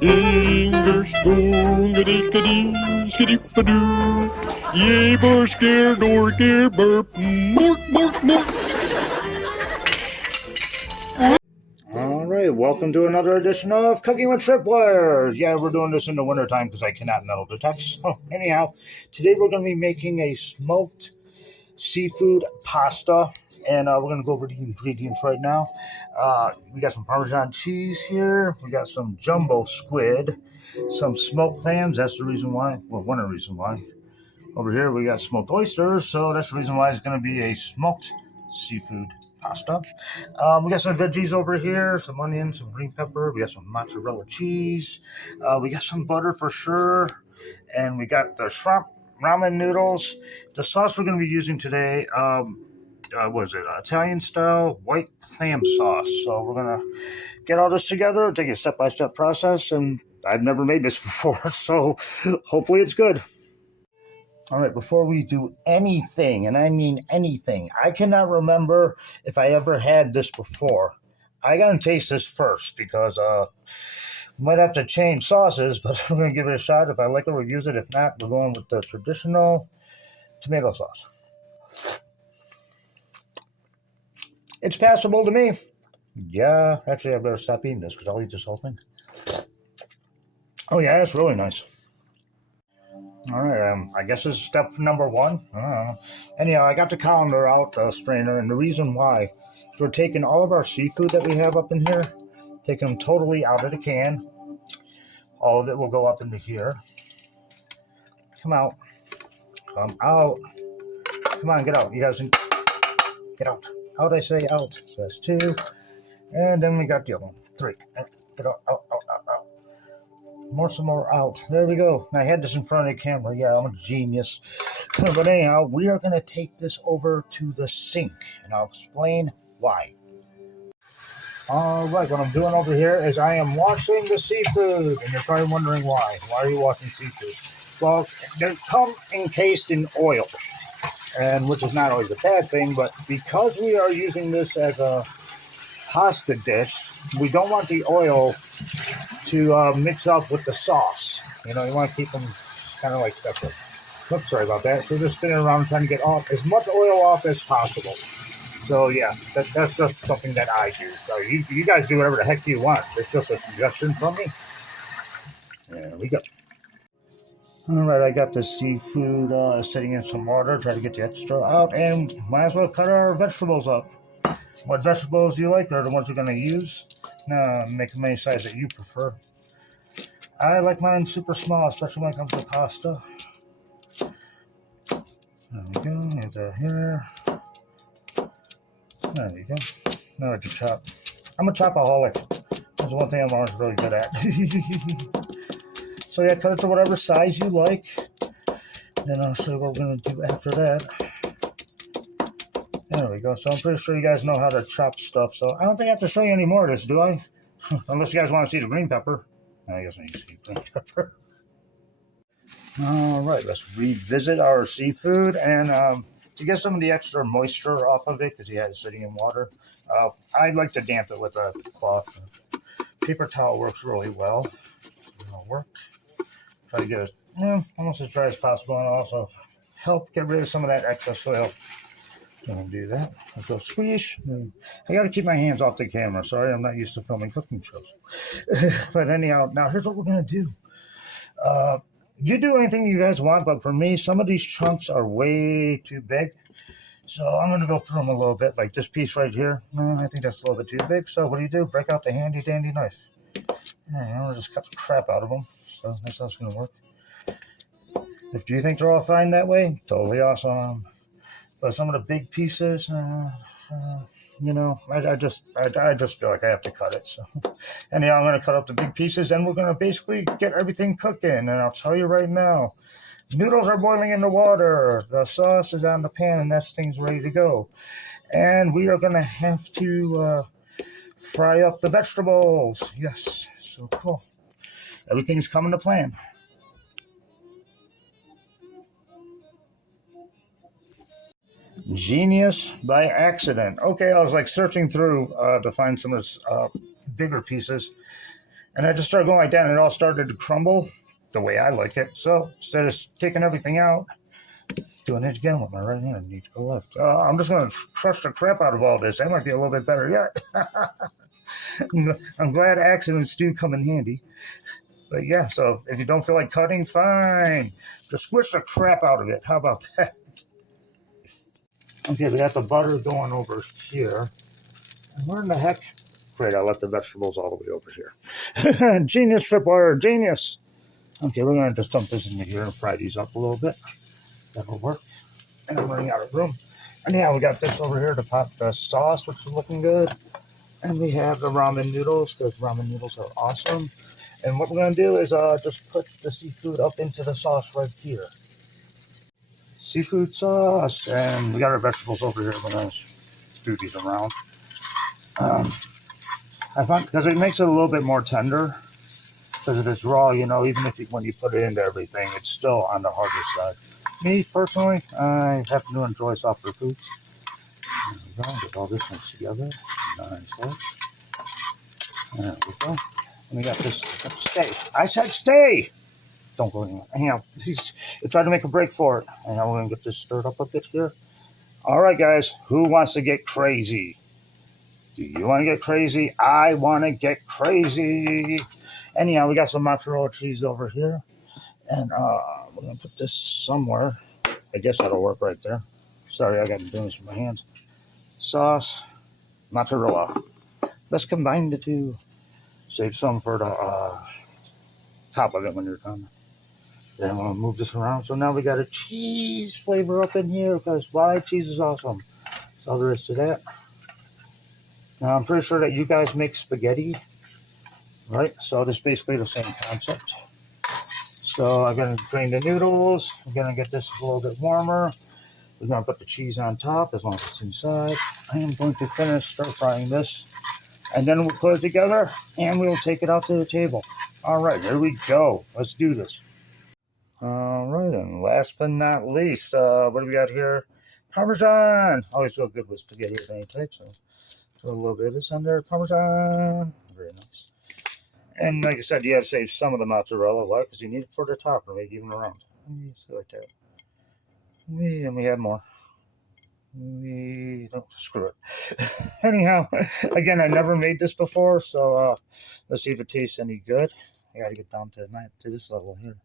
English boom-a-dee-ka-dee, skiddy-pa-doo. Yay, bush, scare, door, scare, burp, mork, mork, mork. All right, welcome to another edition of Cooking with Tripwire. Yeah, we're doing this in the wintertime because I cannot metal detect. So anyhow, today we're going to be making a smoked seafood pasta, and we're going to go over the ingredients right now. We got some Parmesan cheese here. We got some jumbo squid, some smoked clams. That's the reason why. Well, one of the reasons why. Over here we got smoked oysters, so that's the reason why it's going to be a smoked seafood pasta. We got some veggies over here, some onion, some green pepper. We got some mozzarella cheese. We got some butter for sure, and we got the shrimp ramen noodles. The sauce we're going to be using today, Italian style white clam sauce. So we're going to get all this together, take a step-by-step process, and I've never made this before, so hopefully it's good. All right, before we do anything, and I mean anything, I cannot remember if I ever had this before. I gotta taste this first because we might have to change sauces, but we're gonna give it a shot. If I like it, we'll use it. If not, we're going with the traditional tomato sauce. It's passable to me. Yeah, actually, I better stop eating this because I'll eat this whole thing. Oh yeah, that's really nice. All right, I guess this is step number one. Anyhow, I got the colander out, strainer, and the reason why is we're taking all of our seafood that we have up in here, taking them totally out of the can. All of it will go up into here. Come out. Come out. Come on, get out. You guys, get out. How'd I say out? So that's two. And then we got the other one. Three. Get out, out, out, out, out. Some more out. There we go. I had this in front of the camera. Yeah, I'm a genius. But anyhow, we are going to take this over to the sink, and I'll explain why. All right, what I'm doing over here is I am washing the seafood, and you're probably wondering why. Why are you washing seafood? Well, they come encased in oil, and which is not always a bad thing, but because we are using this as a pasta dish, we don't want the oil to mix up with the sauce. You know, you want to keep them kind of like separate. Oops, sorry about that. So just spinning around trying to get off as much oil off as possible. So yeah, that's just something that I do. So you guys do whatever the heck you want. It's just a suggestion from me. There we go. All right, I got the seafood sitting in some water. Try to get the extra out, and might as well cut our vegetables up. What vegetables do you like are the ones we're going to use. Make them any size that you prefer. I like mine super small, especially when it comes to pasta. There we go. Get that here. There you go. Now I can chop. I'm a chopaholic. That's one thing I'm always really good at. So yeah, cut it to whatever size you like. Then I'll show you what we're going to do after that. There we go. So I'm pretty sure you guys know how to chop stuff. So I don't think I have to show you any more of this, do I? Unless you guys want to see the green pepper. I guess I need to see green pepper. All right, let's revisit our seafood. And to get some of the extra moisture off of it, because you had it sitting in water, I'd like to damp it with a cloth. Paper towel works really well. It'll work. Try to get it almost as dry as possible, and also help get rid of some of that excess oil. I'm going to do that. I'll go squish. I got to keep my hands off the camera. Sorry, I'm not used to filming cooking shows. But anyhow, now here's what we're going to do. You do anything you guys want, but for me, some of these chunks are way too big. So I'm going to go through them a little bit, like this piece right here. I think that's a little bit too big. So what do? Break out the handy dandy knife. I'm going to just cut the crap out of them. So that's how it's going to work. If you think they're all fine that way, totally awesome. But some of the big pieces, you know, I just feel like I have to cut it. So anyhow, I'm going to cut up the big pieces, and we're going to basically get everything cooking. And I'll tell you right now, noodles are boiling in the water. The sauce is on the pan, and that thing's ready to go. And we are going to have to fry up the vegetables. Yes, so cool. Everything's coming to plan. Genius by accident. Okay, I was like searching through to find some of the bigger pieces, And I just started going like that, and it all started to crumble the way I like it. So instead of taking everything out, doing it again with my right hand, I need to go left. I'm just going to crush the crap out of all this. That might be a little bit better yet. I'm glad accidents do come in handy. But yeah, so if you don't feel like cutting, fine. Just squish the crap out of it. How about that? Okay, we got the butter going over here. And where in the heck? Great, I left the vegetables all the way over here. Genius, Tripwire, genius. Okay, we're going to just dump this into here and fry these up a little bit. That'll work. And I'm running out of room. And yeah, we got this over here to pop the sauce, which is looking good. And we have the ramen noodles, because ramen noodles are awesome. And what we're going to do is just put the seafood up into the sauce right here. Seafood sauce. And we got our vegetables over here. We're going to do these around. I find, because it makes it a little bit more tender. Because it is raw, you know, even if when you put it into everything, it's still on the harder side. Me, personally, I happen to enjoy softer food. There we go. Get all this mixed together. Nice. There we go. And we got this. Stay. I said stay! Don't go anywhere. Hang on. He's trying to make a break for it. And now we're going to get this stirred up a bit here. All right, guys. Who wants to get crazy? Do you want to get crazy? I want to get crazy. Anyhow, we got some mozzarella cheese over here. And we're going to put this somewhere. I guess that'll work right there. Sorry, I got to do this with my hands. Sauce, mozzarella. Let's combine the two. Save some for the top of it when you're done. Then we'll move this around. So now we got a cheese flavor up in here because why? Cheese is awesome. That's all there is to that. Now I'm pretty sure that you guys make spaghetti, right? So this is basically the same concept. So I'm going to drain the noodles. I'm going to get this a little bit warmer. We're going to put the cheese on top as long as it's inside. I am going to finish stir frying this. And then we'll put it together and we'll take it out to the table. All right, here we go. Let's do this. All right, and last but not least, what do we got here? Parmesan. Always feel good with spaghetti of any type. So put a little bit of this on there. Parmesan. Very nice. And like I said, you have to save some of the mozzarella. Why? Because you need it for the top or maybe even around. So like that. And we have more. We don't screw it. Anyhow, again, I never made this before, so let's see if it tastes any good. I gotta get down to this level here.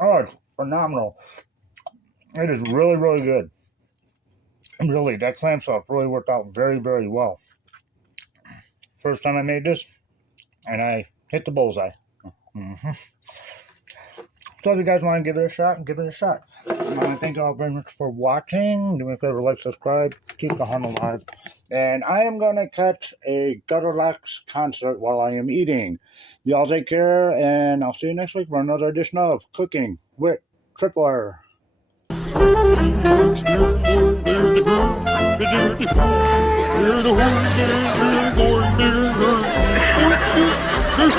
Oh, it's phenomenal. It is really, really good. Really, that clam sauce really worked out very, very well. First time I made this, and I hit the bullseye. So if you guys want to give it a shot, give it a shot. I want to thank you all very much for watching. Do me a favor, like, subscribe, keep the hunt alive. And I am going to catch a Gutterlocks concert while I am eating. Y'all take care, and I'll see you next week for another edition of Cooking with Tripwire. There's